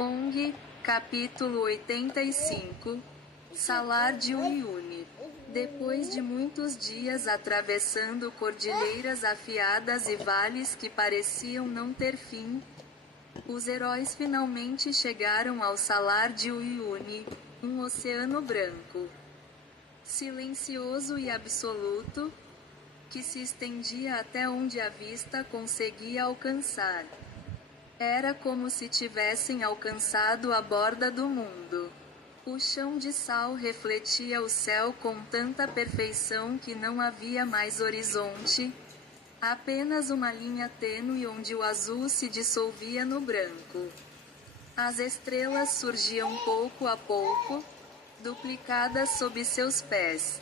ONG, capítulo 85, Salar de Uyuni. Depois de muitos dias atravessando cordilheiras afiadas e vales que pareciam não ter fim, os heróis finalmente chegaram ao Salar de Uyuni, um oceano branco, silencioso e absoluto, que se estendia até onde a vista conseguia alcançar. Era como se tivessem alcançado a borda do mundo. O chão de sal refletia o céu com tanta perfeição que não havia mais horizonte, apenas uma linha tênue onde o azul se dissolvia no branco. As estrelas surgiam pouco a pouco, duplicadas sob seus pés,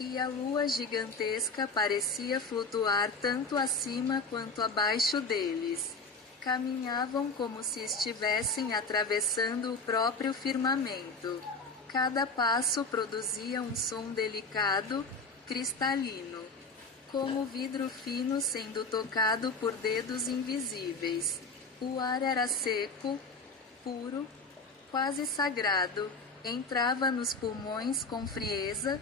e a lua gigantesca parecia flutuar tanto acima quanto abaixo deles. Caminhavam como se estivessem atravessando o próprio firmamento. Cada passo produzia um som delicado, cristalino, como vidro fino sendo tocado por dedos invisíveis. O ar era seco, puro, quase sagrado, entrava nos pulmões com frieza,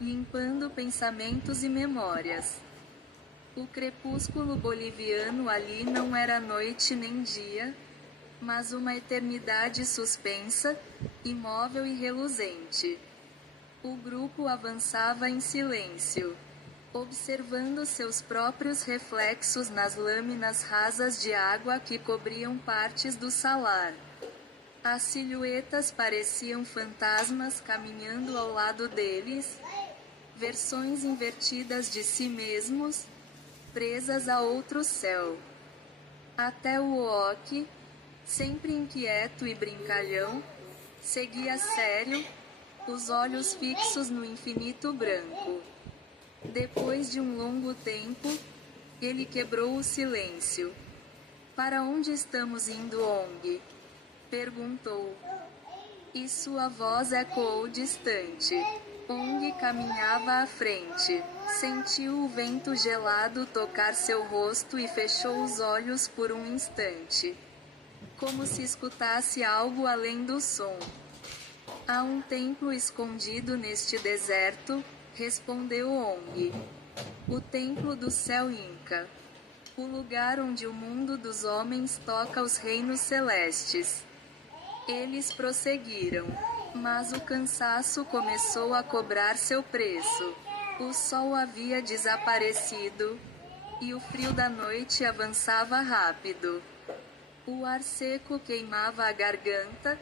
limpando pensamentos e memórias. O crepúsculo boliviano ali não era noite nem dia, mas uma eternidade suspensa, imóvel e reluzente. O grupo avançava em silêncio, observando seus próprios reflexos nas lâminas rasas de água que cobriam partes do salar. As silhuetas pareciam fantasmas caminhando ao lado deles, versões invertidas de si mesmos, presas a outro céu. Até o Oki, sempre inquieto e brincalhão, seguia sério, os olhos fixos no infinito branco. Depois de um longo tempo, ele quebrou o silêncio. "Para onde estamos indo, ONG?" perguntou. E sua voz ecoou distante. ONG caminhava à frente. Sentiu o vento gelado tocar seu rosto e fechou os olhos por um instante, como se escutasse algo além do som. "Há um templo escondido neste deserto", respondeu ONG. "O templo do céu Inca. O lugar onde o mundo dos homens toca os reinos celestes." Eles prosseguiram. Mas o cansaço começou a cobrar seu preço. O sol havia desaparecido, e o frio da noite avançava rápido. O ar seco queimava a garganta,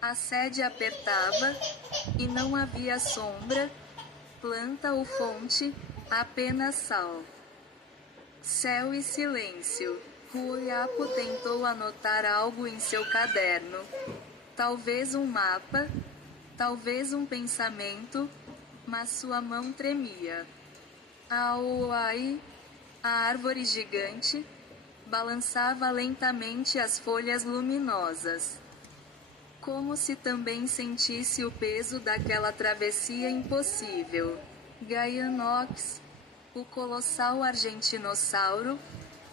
a sede apertava, e não havia sombra, planta ou fonte, apenas sal, céu e silêncio. Ruiapo tentou anotar algo em seu caderno. Talvez um mapa, talvez um pensamento, mas sua mão tremia. A Auai, a árvore gigante, balançava lentamente as folhas luminosas, como se também sentisse o peso daquela travessia impossível. Gaianox, o colossal argentinossauro,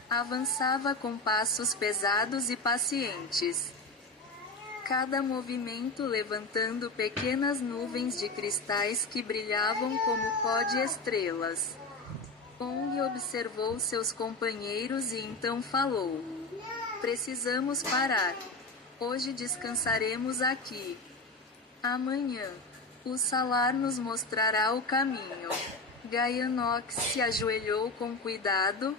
avançava com passos pesados e pacientes, cada movimento levantando pequenas nuvens de cristais que brilhavam como pó de estrelas. ONG observou seus companheiros e então falou: "Precisamos parar. Hoje descansaremos aqui. Amanhã, o salar nos mostrará o caminho." Gaianox se ajoelhou com cuidado,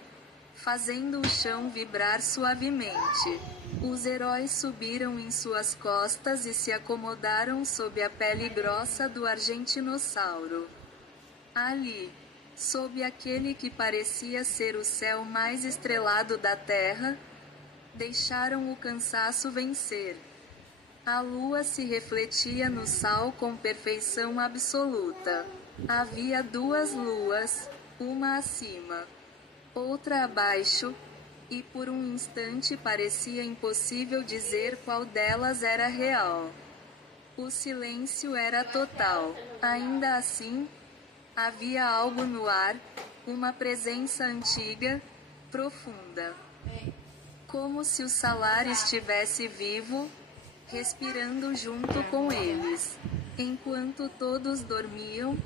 fazendo o chão vibrar suavemente. Os heróis subiram em suas costas e se acomodaram sob a pele grossa do argentinossauro. Ali, sob aquele que parecia ser o céu mais estrelado da terra, deixaram o cansaço vencer. A lua se refletia no sal com perfeição absoluta. Havia duas luas, uma acima, outra abaixo, e por um instante parecia impossível dizer qual delas era real. O silêncio era total. Ainda assim, havia algo no ar, uma presença antiga, profunda. Como se o salar estivesse vivo, respirando junto com eles. Enquanto todos dormiam,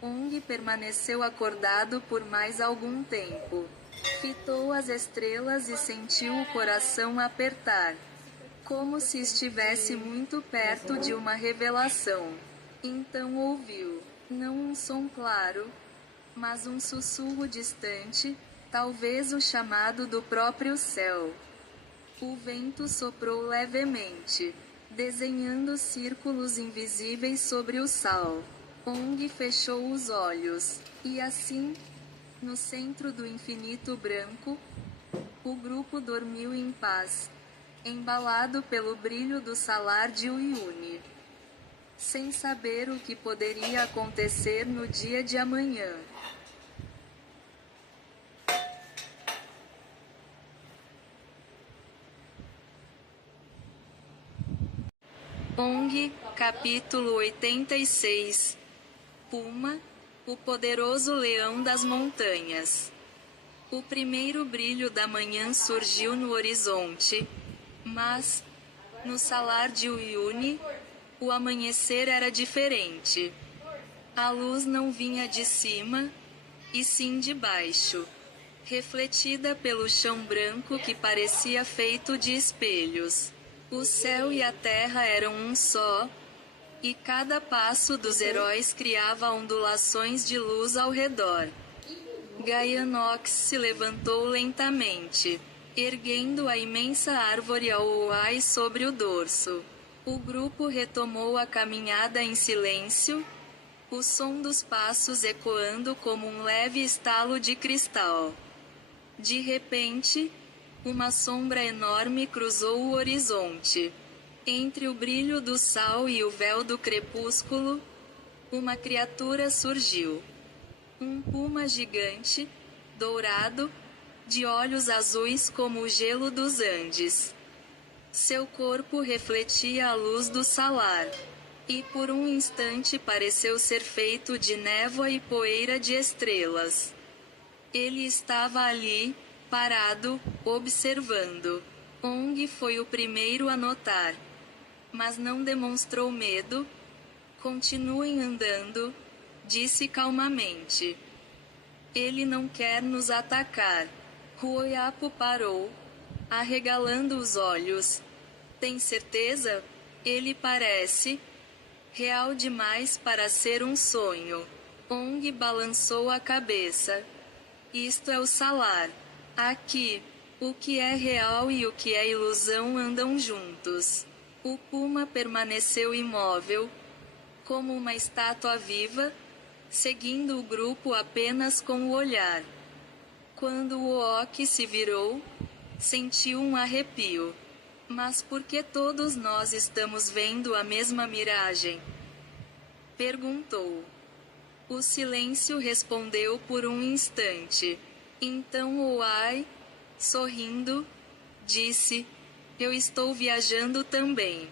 Ong permaneceu acordado por mais algum tempo. Fitou as estrelas e sentiu o coração apertar, como se estivesse muito perto de uma revelação. Então ouviu, não um som claro, mas um sussurro distante, talvez o chamado do próprio céu. O vento soprou levemente, desenhando círculos invisíveis sobre o sal. Ong fechou os olhos, e assim, no centro do infinito branco, o grupo dormiu em paz, embalado pelo brilho do salar de Uyuni, sem saber o que poderia acontecer no dia de amanhã. Ong, capítulo 86. Puma, o poderoso leão das montanhas. O primeiro brilho da manhã surgiu no horizonte, mas, no salar de Uyuni, o amanhecer era diferente. A luz não vinha de cima, e sim de baixo, refletida pelo chão branco que parecia feito de espelhos. O céu e a terra eram um só, e cada passo dos heróis criava ondulações de luz ao redor. Gaianox se levantou lentamente, erguendo a imensa árvore Auai sobre o dorso. O grupo retomou a caminhada em silêncio, o som dos passos ecoando como um leve estalo de cristal. De repente, uma sombra enorme cruzou o horizonte. Entre o brilho do sal e o véu do crepúsculo, uma criatura surgiu. Um puma gigante, dourado, de olhos azuis como o gelo dos Andes. Seu corpo refletia a luz do salar, e por um instante pareceu ser feito de névoa e poeira de estrelas. Ele estava ali, parado, observando. Ong foi o primeiro a notar, mas não demonstrou medo. Continuem andando, disse calmamente. Ele não quer nos atacar. Huoyapo parou, arregalando os olhos. Tem certeza? Ele parece real demais para ser um sonho. Ong balançou a cabeça. Isto é o salar. Aqui, o que é real e o que é ilusão andam juntos. O puma permaneceu imóvel, como uma estátua viva, seguindo o grupo apenas com o olhar. Quando o Oki se virou, sentiu um arrepio. Mas por que todos nós estamos vendo a mesma miragem? Perguntou. O silêncio respondeu por um instante. Então Oai, sorrindo, disse: eu estou viajando também.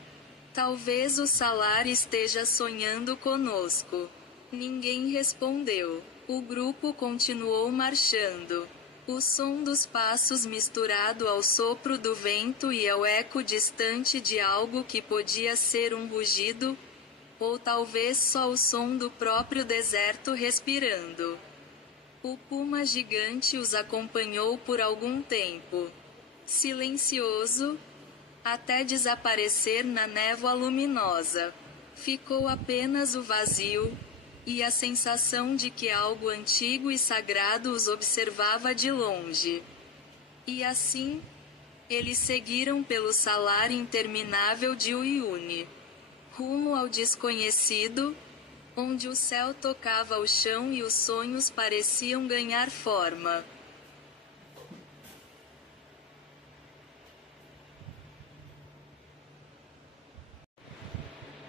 Talvez o salar esteja sonhando conosco. Ninguém respondeu. O grupo continuou marchando. O som dos passos misturado ao sopro do vento e ao eco distante de algo que podia ser um rugido, ou talvez só o som do próprio deserto respirando. O puma gigante os acompanhou por algum tempo, silencioso, até desaparecer na névoa luminosa. Ficou apenas o vazio, e a sensação de que algo antigo e sagrado os observava de longe. E assim, eles seguiram pelo salar interminável de Uyuni, rumo ao desconhecido, onde o céu tocava o chão e os sonhos pareciam ganhar forma.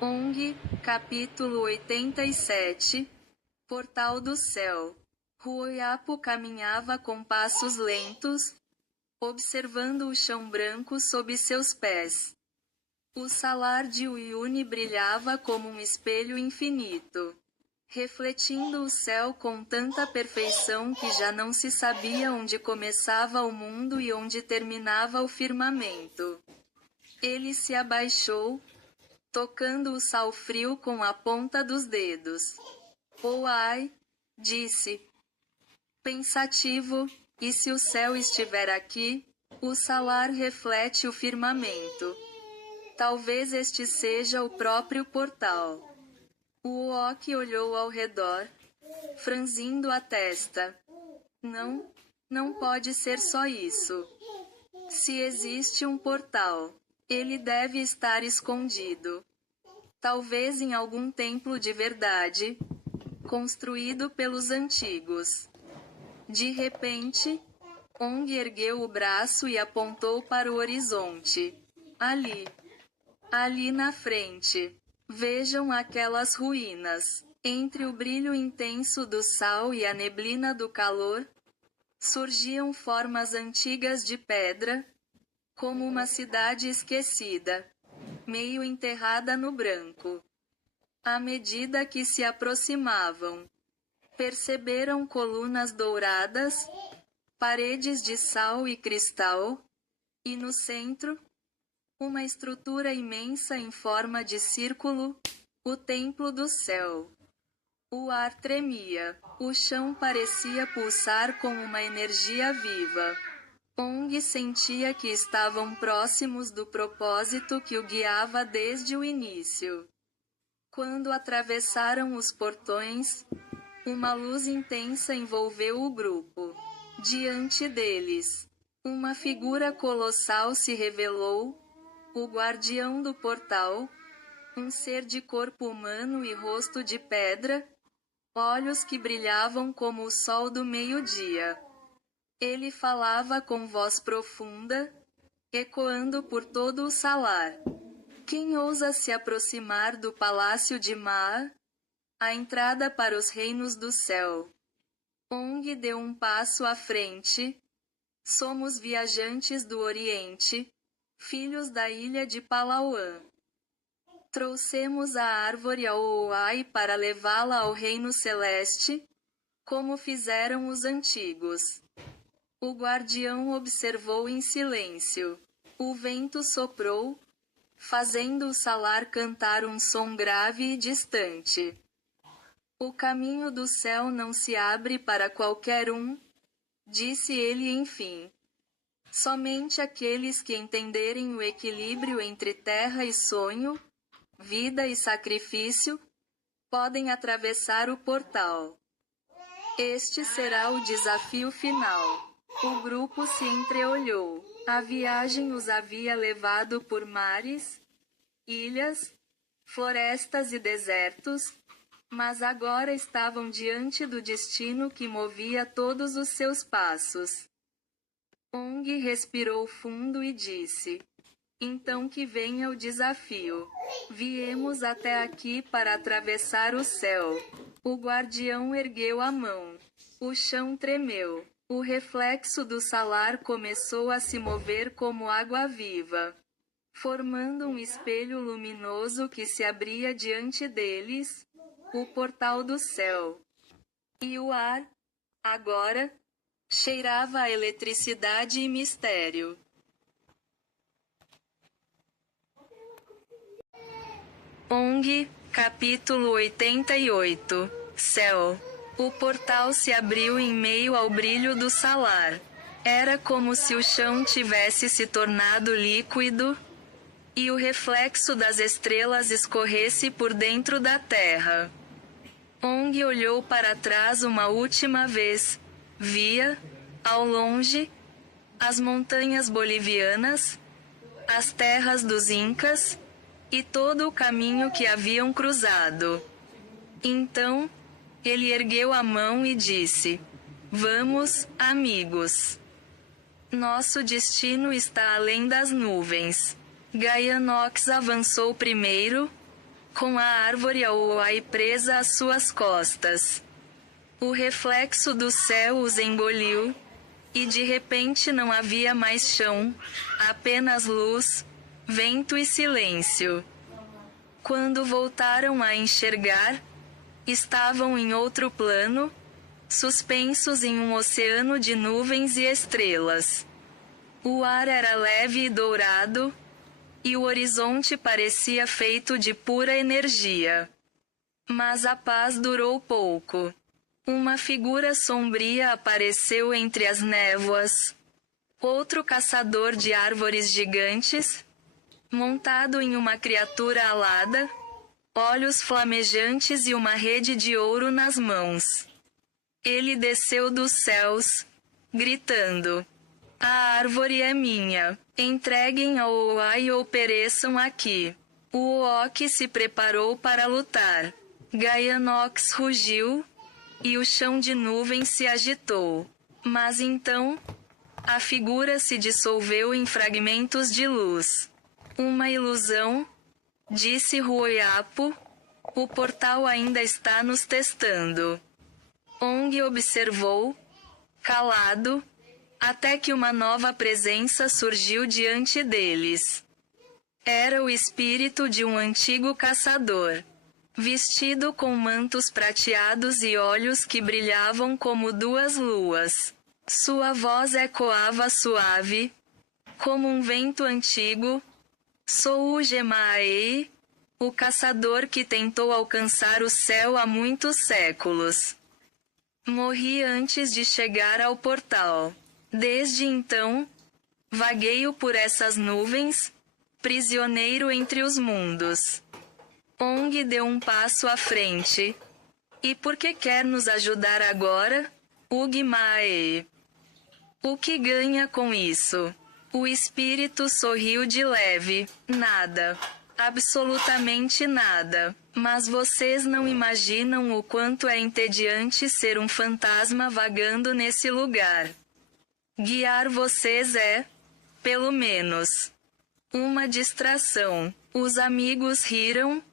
Ong, capítulo 87. Portal do Céu. Huoyapo caminhava com passos lentos, observando o chão branco sob seus pés. O salar de Uyuni brilhava como um espelho infinito, refletindo o céu com tanta perfeição que já não se sabia onde começava o mundo e onde terminava o firmamento. Ele se abaixou, tocando o sal frio com a ponta dos dedos. Oh ai, disse, pensativo, e se o céu estiver aqui? O salar reflete o firmamento. Talvez este seja o próprio portal. O Uoki olhou ao redor, franzindo a testa. Não pode ser só isso. Se existe um portal, ele deve estar escondido. Talvez em algum templo de verdade, construído pelos antigos. De repente, Ong ergueu o braço e apontou para o horizonte. Ali na frente. Vejam aquelas ruínas. Entre o brilho intenso do sal e a neblina do calor, surgiam formas antigas de pedra, como uma cidade esquecida, meio enterrada no branco. À medida que se aproximavam, perceberam colunas douradas, paredes de sal e cristal, e no centro, uma estrutura imensa em forma de círculo, o templo do céu. O ar tremia, o chão parecia pulsar com uma energia viva. Ong sentia que estavam próximos do propósito que o guiava desde o início. Quando atravessaram os portões, uma luz intensa envolveu o grupo. Diante deles, uma figura colossal se revelou, o guardião do portal, um ser de corpo humano e rosto de pedra, olhos que brilhavam como o sol do meio-dia. Ele falava com voz profunda, ecoando por todo o salar. Quem ousa se aproximar do palácio de Maa? A entrada para os reinos do céu. Ong deu um passo à frente. Somos viajantes do Oriente, filhos da ilha de Palauan. Trouxemos a árvore ao Oai para levá-la ao reino celeste, como fizeram os antigos. O guardião observou em silêncio. O vento soprou, fazendo o salar cantar um som grave e distante. O caminho do céu não se abre para qualquer um, disse ele enfim. Somente aqueles que entenderem o equilíbrio entre terra e sonho, vida e sacrifício, podem atravessar o portal. Este será o desafio final. O grupo se entreolhou. A viagem os havia levado por mares, ilhas, florestas e desertos, mas agora estavam diante do destino que movia todos os seus passos. Ong respirou fundo e disse: então que venha o desafio. Viemos até aqui para atravessar o céu. O guardião ergueu a mão. O chão tremeu. O reflexo do salar começou a se mover como água viva, formando um espelho luminoso que se abria diante deles, o portal do céu. E o ar, agora, cheirava a eletricidade e mistério. Ong, capítulo 88. Céu. O portal se abriu em meio ao brilho do salar. Era como se o chão tivesse se tornado líquido, e o reflexo das estrelas escorresse por dentro da terra. Ong olhou para trás uma última vez. Via, ao longe, as montanhas bolivianas, as terras dos Incas, e todo o caminho que haviam cruzado. Então, ele ergueu a mão e disse: vamos, amigos. Nosso destino está além das nuvens. Gaianox avançou primeiro, com a árvore Auai presa às suas costas. O reflexo do céu os engoliu, e de repente não havia mais chão, apenas luz, vento e silêncio. Quando voltaram a enxergar, estavam em outro plano, suspensos em um oceano de nuvens e estrelas. O ar era leve e dourado, e o horizonte parecia feito de pura energia. Mas a paz durou pouco. Uma figura sombria apareceu entre as névoas. Outro caçador de árvores gigantes, montado em uma criatura alada, olhos flamejantes e uma rede de ouro nas mãos. Ele desceu dos céus, gritando: "A árvore é minha, entreguem ao Oai ou pereçam aqui." O Oak se preparou para lutar. Gaianox rugiu, e o chão de nuvens se agitou. Mas então, a figura se dissolveu em fragmentos de luz. "Uma ilusão?" disse Ruoyapo. "O portal ainda está nos testando." Ong observou, calado, até que uma nova presença surgiu diante deles. Era o espírito de um antigo caçador, vestido com mantos prateados e olhos que brilhavam como duas luas. Sua voz ecoava suave, como um vento antigo. "Sou o Gemaei, o caçador que tentou alcançar o céu há muitos séculos. Morri antes de chegar ao portal. Desde então, vagueio por essas nuvens, prisioneiro entre os mundos." Ong deu um passo à frente. "E por que quer nos ajudar agora, Ugmae? O que ganha com isso?" O espírito sorriu de leve. "Nada. Absolutamente nada. Mas vocês não imaginam o quanto é entediante ser um fantasma vagando nesse lugar. Guiar vocês é, pelo menos, uma distração." Os amigos riram,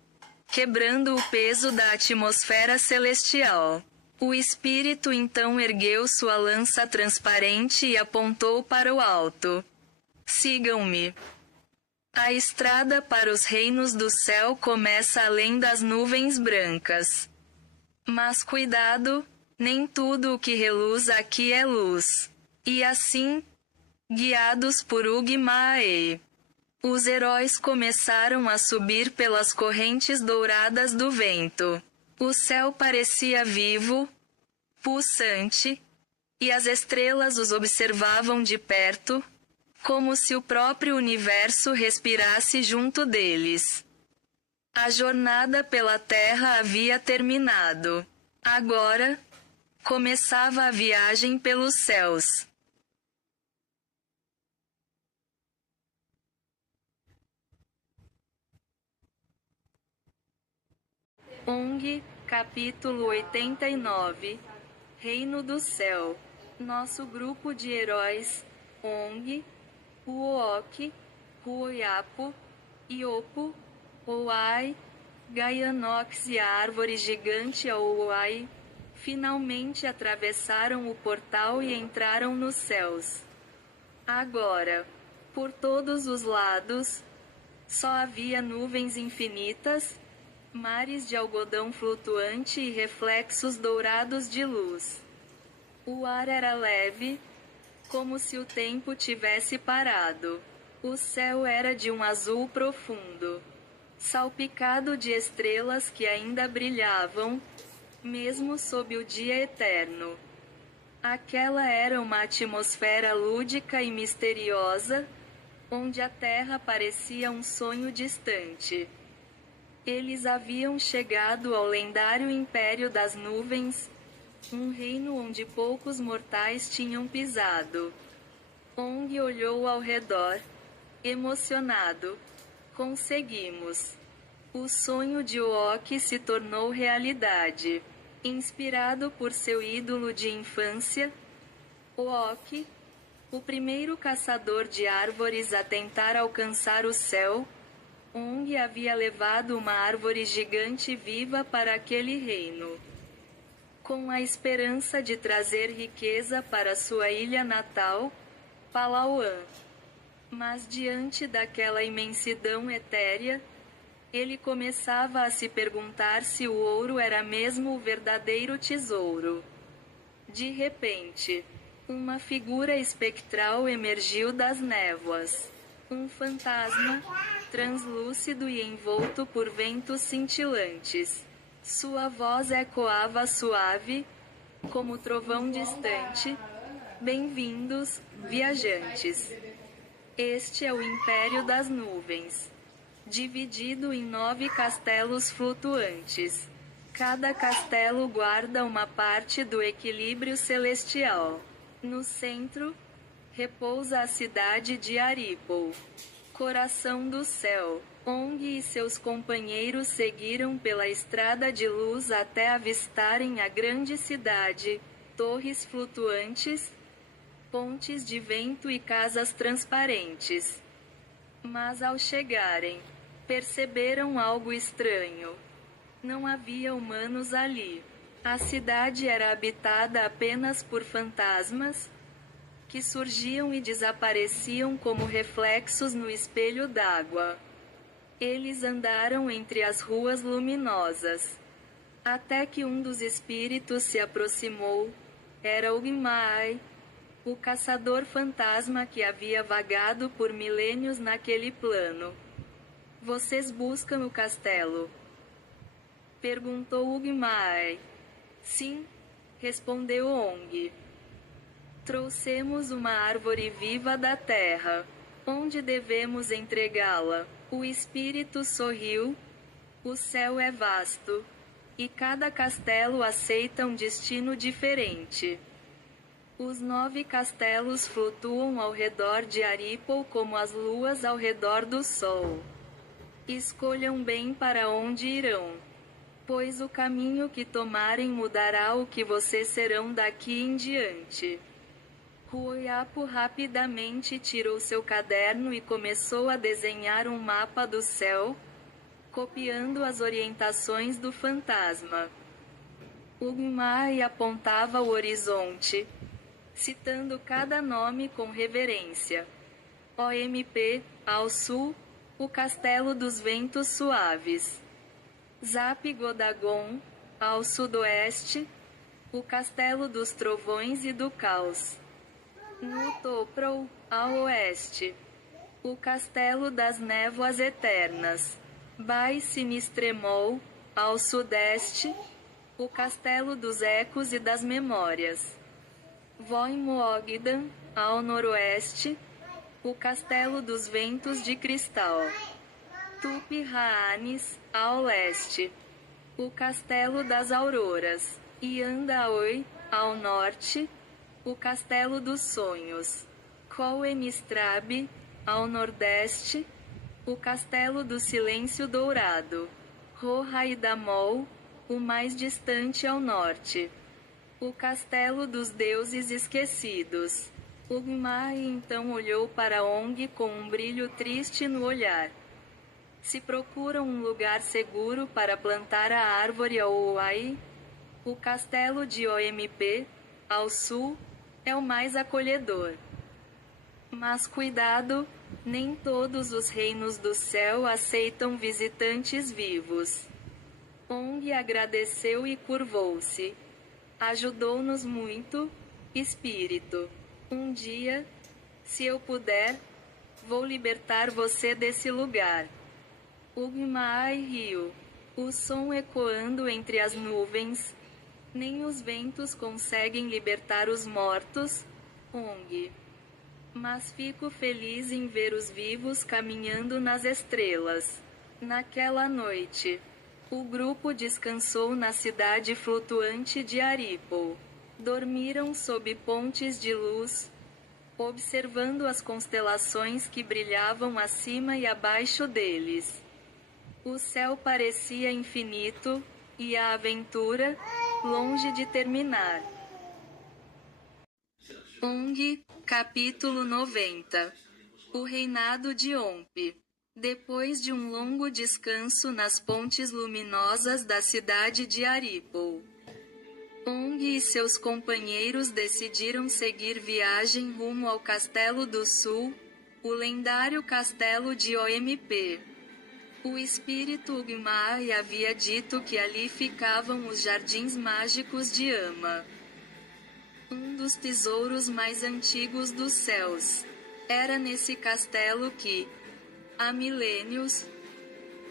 quebrando o peso da atmosfera celestial. O espírito então ergueu sua lança transparente e apontou para o alto. "Sigam-me. A estrada para os reinos do céu começa além das nuvens brancas. Mas cuidado, nem tudo o que reluz aqui é luz." E assim, guiados por Ugmae, os heróis começaram a subir pelas correntes douradas do vento. O céu parecia vivo, pulsante, e as estrelas os observavam de perto, como se o próprio universo respirasse junto deles. A jornada pela Terra havia terminado. Agora, começava a viagem pelos céus. Ong, capítulo 89. Reino do Céu. Nosso grupo de heróis, Ong, Uook, Ruoyapo, Iopo, Oai, Gaianox e a árvore gigante Oai, finalmente atravessaram o portal e entraram nos céus. Agora, por todos os lados, só havia nuvens infinitas, mares de algodão flutuante e reflexos dourados de luz. O ar era leve, como se o tempo tivesse parado. O céu era de um azul profundo, salpicado de estrelas que ainda brilhavam, mesmo sob o dia eterno. Aquela era uma atmosfera lúdica e misteriosa, onde a terra parecia um sonho distante. Eles haviam chegado ao lendário Império das Nuvens, um reino onde poucos mortais tinham pisado. Ong olhou ao redor, emocionado. Conseguimos. O sonho de Ook se tornou realidade. Inspirado por seu ídolo de infância, Ook, o primeiro caçador de árvores a tentar alcançar o céu, Ong havia levado uma árvore gigante viva para aquele reino, com a esperança de trazer riqueza para sua ilha natal, Palauan. Mas diante daquela imensidão etérea, ele começava a se perguntar se o ouro era mesmo o verdadeiro tesouro. De repente, uma figura espectral emergiu das névoas. Um fantasma, translúcido e envolto por ventos cintilantes. Sua voz ecoava suave, como trovão distante. Bem-vindos, viajantes. Este é o Império das Nuvens, dividido em 9 castelos flutuantes. Cada castelo guarda uma parte do equilíbrio celestial. No centro, repousa a cidade de Aripol, coração do céu. Ong e seus companheiros seguiram pela estrada de luz até avistarem a grande cidade, torres flutuantes, pontes de vento e casas transparentes. Mas ao chegarem, perceberam algo estranho. Não havia humanos ali. A cidade era habitada apenas por fantasmas, que surgiam e desapareciam como reflexos no espelho d'água. Eles andaram entre as ruas luminosas, até que um dos espíritos se aproximou. Era Ugmai, o caçador fantasma que havia vagado por milênios naquele plano. Vocês buscam o castelo? Perguntou Ugmai. Sim, respondeu Ong. Trouxemos uma árvore viva da terra. Onde devemos entregá-la? O espírito sorriu. O céu é vasto, e cada castelo aceita um destino diferente. Os 9 castelos flutuam ao redor de Aripol como as luas ao redor do sol. Escolham bem para onde irão, pois o caminho que tomarem mudará o que vocês serão daqui em diante. Huoyapo rapidamente tirou seu caderno e começou a desenhar um mapa do céu, copiando as orientações do fantasma. Ugmai apontava o horizonte, citando cada nome com reverência. OMP, ao sul, o Castelo dos Ventos Suaves. Zap Godagon, ao sudoeste, o Castelo dos Trovões e do Caos. Nutoprou, ao oeste, o Castelo das Névoas Eternas. Bai Sinistremol, ao sudeste, o Castelo dos Ecos e das Memórias. Voimoogdan, ao noroeste, o Castelo dos Ventos de Cristal. Tupi Raanis, ao leste, o Castelo das Auroras. Yandaoi, ao norte, o Castelo dos Sonhos. Koemistrabe, ao nordeste, o Castelo do Silêncio Dourado. Rohaidamol, o mais distante ao norte, o Castelo dos Deuses Esquecidos. Ugmai então olhou para Ong com um brilho triste no olhar. Se procuram um lugar seguro para plantar a árvore Aouai, o castelo de OMP, ao sul, é o mais acolhedor. Mas cuidado, nem todos os reinos do céu aceitam visitantes vivos. Ong agradeceu e curvou-se. Ajudou-nos muito, espírito. Um dia, se eu puder, vou libertar você desse lugar. Ugmai riu, o som ecoando entre as nuvens. Nem os ventos conseguem libertar os mortos, Ong. Mas fico feliz em ver os vivos caminhando nas estrelas. Naquela noite, o grupo descansou na cidade flutuante de Aripol. Dormiram sob pontes de luz, observando as constelações que brilhavam acima e abaixo deles. O céu parecia infinito, e a aventura, longe de terminar. Ong, capítulo 90. O reinado de Omp. Depois de um longo descanso nas pontes luminosas da cidade de Aripol, Ong e seus companheiros decidiram seguir viagem rumo ao Castelo do Sul, o lendário castelo de OMP. O espírito Ugmai havia dito que ali ficavam os jardins mágicos de Ama, um dos tesouros mais antigos dos céus. Era nesse castelo que, há milênios,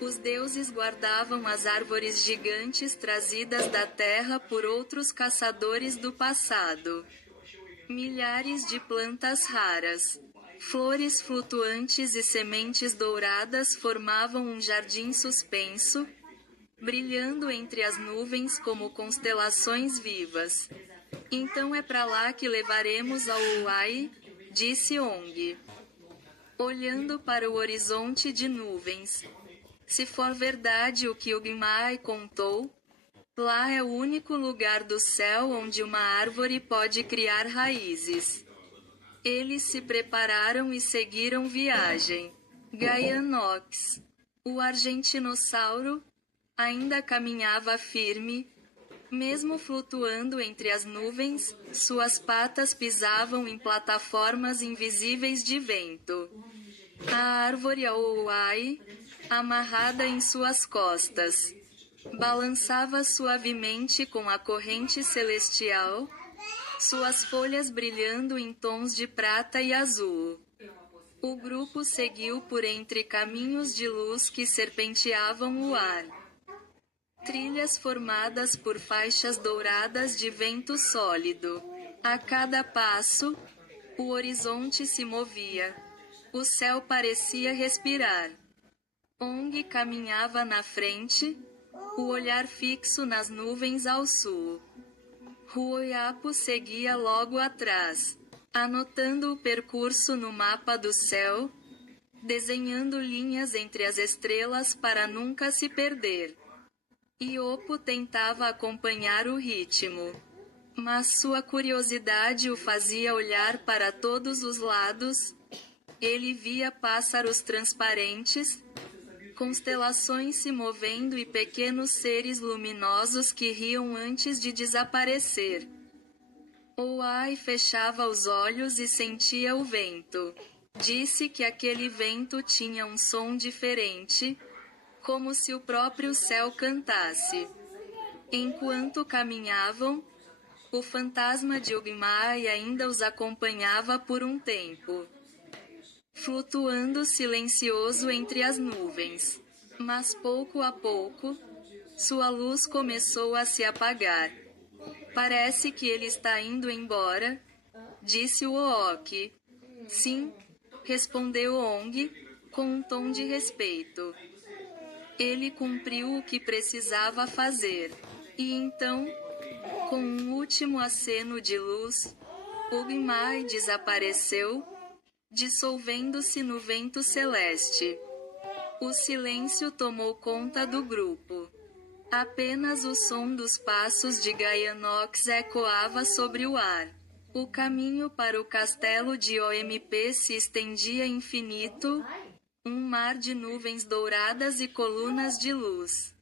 os deuses guardavam as árvores gigantes trazidas da terra por outros caçadores do passado. Milhares de plantas raras, flores flutuantes e sementes douradas formavam um jardim suspenso, brilhando entre as nuvens como constelações vivas. Então é pra lá que levaremos ao Uai, disse Ong, olhando para o horizonte de nuvens. Se for verdade o que Ugmai contou, lá é o único lugar do céu onde uma árvore pode criar raízes. Eles se prepararam e seguiram viagem. Gaianox, o argentinossauro, ainda caminhava firme, mesmo flutuando entre as nuvens, suas patas pisavam em plataformas invisíveis de vento. A árvore Aouai, amarrada em suas costas, balançava suavemente com a corrente celestial, suas folhas brilhando em tons de prata e azul. O grupo seguiu por entre caminhos de luz que serpenteavam o ar. Trilhas formadas por faixas douradas de vento sólido. A cada passo, o horizonte se movia. O céu parecia respirar. Ong caminhava na frente, o olhar fixo nas nuvens ao sul. Huoyapo seguia logo atrás, anotando o percurso no mapa do céu, desenhando linhas entre as estrelas para nunca se perder. Iopo tentava acompanhar o ritmo, mas sua curiosidade o fazia olhar para todos os lados. Ele via pássaros transparentes, constelações se movendo e pequenos seres luminosos que riam antes de desaparecer. Oai fechava os olhos e sentia o vento. Disse que aquele vento tinha um som diferente, como se o próprio céu cantasse. Enquanto caminhavam, o fantasma de Ugmai ainda os acompanhava por um tempo, flutuando silencioso entre as nuvens. Mas pouco a pouco, sua luz começou a se apagar. Parece que ele está indo embora, disse o Ooki. Sim, respondeu Ong, com um tom de respeito. Ele cumpriu o que precisava fazer. E então, com um último aceno de luz, Ugmai desapareceu, dissolvendo-se no vento celeste. O silêncio tomou conta do grupo. Apenas o som dos passos de Gaianox ecoava sobre o ar. O caminho para o castelo de OMP se estendia infinito, um mar de nuvens douradas e colunas de luz.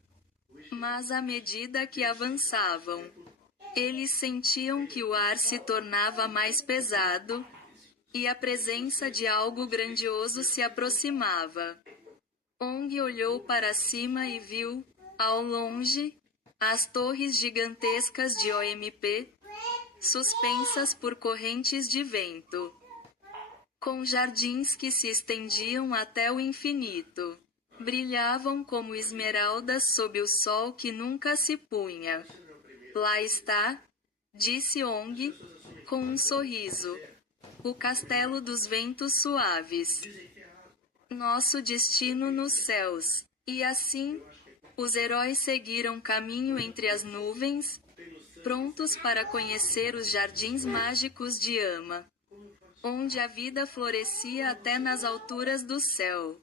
Mas à medida que avançavam, eles sentiam que o ar se tornava mais pesado, e a presença de algo grandioso se aproximava. Ong olhou para cima e viu, ao longe, as torres gigantescas de OMP, suspensas por correntes de vento, com jardins que se estendiam até o infinito. Brilhavam como esmeraldas sob o sol que nunca se punha. Lá está, disse Ong, com um sorriso, o castelo dos ventos suaves. Nosso destino nos céus. E assim, os heróis seguiram caminho entre as nuvens, prontos para conhecer os jardins mágicos de Ama, onde a vida florescia até nas alturas do céu.